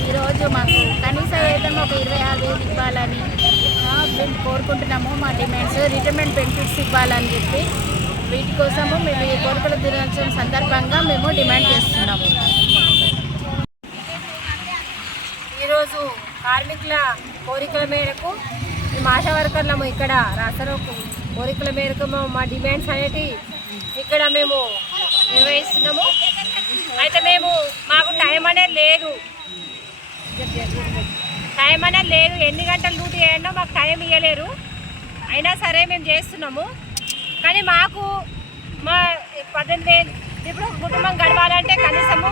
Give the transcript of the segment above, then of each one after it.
ఈరోజు మాకు కనీస వేతనం ఒక ఇరవై ఆరు వేలు ఇవ్వాలని మేము కోరుకుంటున్నాము. మా డిమాండ్స్ రిటైర్మెంట్ బెనిఫిట్స్ ఇవ్వాలని చెప్పి వీటి కోసము మేము ఈ కోరికల దినోత్సవం సందర్భంగా మేము డిమాండ్ చేస్తున్నాము. ఈరోజు కార్మికుల కోరికల మేరకు మేము ఆశా వర్కర్లము ఇక్కడ రాసరోకు కోరికల మేరకు మా- డిమాండ్స్ అనేటివి ఇక్కడ మేము నిర్వహిస్తున్నాము. అయితే మేము మాకు టైం అనేది లేదు. టైం అనేది లేదు. ఎన్ని గంటలు డ్యూటీ చేయాలో మాకు టైం ఇవ్వలేరు అయినా సరే మేము చేస్తున్నాము. కానీ మాకు మా పద్దెనిమిది వేలు ఇప్పుడు కుటుంబం గడవాలంటే కనీసము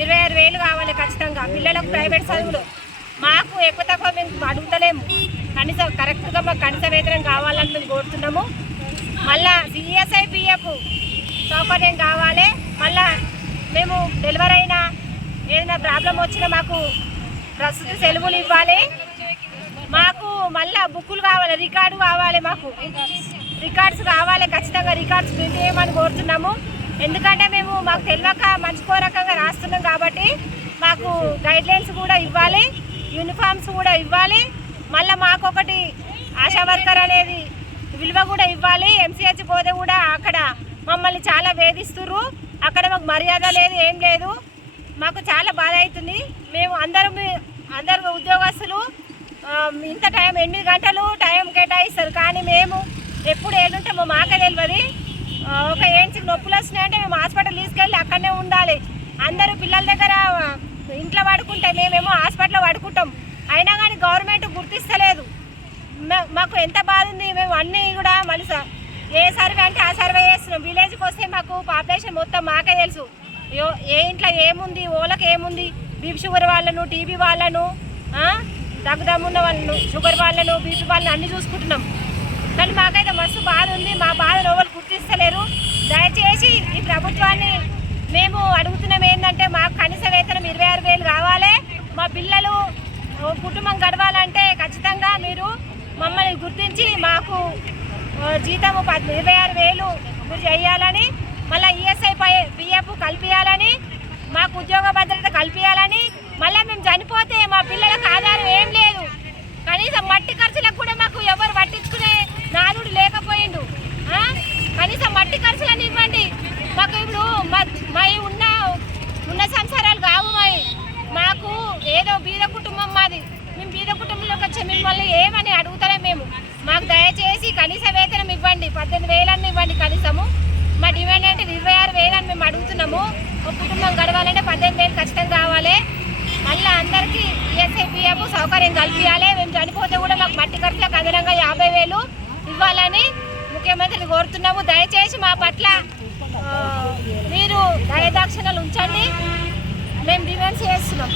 ఇరవై ఆరు వేలు కావాలి ఖచ్చితంగా. పిల్లలకు ప్రైవేట్ చదువులు. మాకు ఎక్కువ తక్కువ మేము అడుగుతలేము. కనీసం కరెక్ట్గా మాకు కనీస వేతనం కావాలని మేము కోరుతున్నాము. మళ్ళా సిఎస్ఐ పిఎఫ్ సౌకర్యం కావాలి. మళ్ళా మేము డెలివరీ అయినా ఏదైనా ప్రాబ్లం వచ్చినా మాకు ప్రస్తుత సెలవులు ఇవ్వాలి. మాకు మళ్ళా బుక్కులు కావాలి రికార్డు కావాలి మాకు. రికార్డ్స్ కావాలి ఖచ్చితంగా రికార్డ్స్ ప్రింట్ చేయమని కోరుతున్నాము. ఎందుకంటే మేము మాకు తెలియక మంచికోరకంగా రాస్తున్నాం కాబట్టి మాకు గైడ్లైన్స్ కూడా ఇవ్వాలి యూనిఫామ్స్ కూడా ఇవ్వాలి. మళ్ళీ మాకొకటి ఆశా వర్కర్ అనేది విలువ కూడా ఇవ్వాలి ఎంసీహెచ్ పోతే కూడా అక్కడ మమ్మల్ని చాలా వేధిస్తుర్రు. అక్కడ మాకు మర్యాద లేదు ఏం లేదు. మాకు చాలా బాధ అవుతుంది మేము అందరం అందరు ఉద్యోగస్తులు. ఇంత టైం ఎనిమిది గంటలు టైం కేటాయిస్తారు? కానీ మేము ఎప్పుడు ఏడుంటామో మాకే తెలియదు ఒక ఏంచికి నొప్పులు వస్తున్నాయంటే మేము హాస్పిటల్ తీసుకెళ్ళి అక్కడనే ఉండాలి. అందరూ పిల్లల దగ్గర ఇంట్లో పడుకుంటే మేమేమో హాస్పిటల్లో పడుకుంటాం. అయినా కానీ గవర్నమెంట్ గుర్తిస్తలేదు. మాకు ఎంత బాధ ఉంది. మేము అన్నీ కూడా మళ్ళీ ఏ సర్వే అంటే ఆ సర్వే చేస్తున్నాం. విలేజ్కి వస్తే మాకు పాపులేషన్ మొత్తం మాకే తెలుసు. ఏ ఇంట్లో ఏముంది ఓలకి ఏముంది? బీపీ షుగర్ వాళ్ళను టీబీ వాళ్ళను దగ్గుదమ్మున్న వాళ్ళను షుగర్ వాళ్ళను బీపీ వాళ్ళని అన్ని చూసుకుంటున్నాం. కానీ మాకైతే మస్తు బాధ ఉంది. మా బాధను ఎవరు గుర్తిస్తలేరు. దయచేసి ఈ ప్రభుత్వాన్ని మేము అడుగుతున్నాం ఏంటంటే మాకు కనీస వేతనం ఇరవై ఆరు వేలు కావాలి. మా పిల్లలు కుటుంబం గడవాలంటే ఖచ్చితంగా మీరు మమ్మల్ని గుర్తించి మాకు జీతము పద్ ఇరవై ఆరు వేలు మీరు చేయాలని మళ్ళీ ఈఎస్ఐ పై పిఎఫ్ కల్పించాలని మాకు ఉద్యోగ భద్రత కల్పించాలని మళ్ళీ మేము చనిపోతే మా పిల్లలకు ఆధారం ఏం లేదు. కనీసం మట్టి ఖర్చులకు కూడా మాకు ఎవరు పట్టించుకునే నాదుడు లేకపోయిండు. కనీసం మట్టి ఖర్చులని ఇవ్వండి. మాకు ఇప్పుడు మై ఉన్న ఉన్న సంసారాలు కావు మాయి. మాకు ఏదో బీద కుటుంబం మాది. మేము బీద కుటుంబంలోకి వచ్చే మిమ్మల్ని ఏమని అడుగుతారే మేము? మాకు దయచేసి కనీస వేతనం ఇవ్వండి పద్దెనిమిది వేలన్నీ ఇవ్వండి కనీసము. మా డిమాండ్ అంటే ఇరవై ఆరు వేలని మేము అడుగుతున్నాము. ఒక కుటుంబం గడవాలంటే పద్దెనిమిది వేలు ఖచ్చితంగా కావాలి. మళ్ళీ అందరికీ ఈఎస్ఐ పిఎఫ్ సౌకర్యం కల్పించాలి. మేము చనిపోతే కూడా మాకు మట్టి ఖర్చులకు అదనంగా యాభై వేలు ఇవ్వాలని ముఖ్యమంత్రిని కోరుతున్నాము. దయచేసి మా పట్ల మీరు దయదాక్షిణలు ఉంచండి. మేము డిమాండ్స్ చేస్తున్నాం.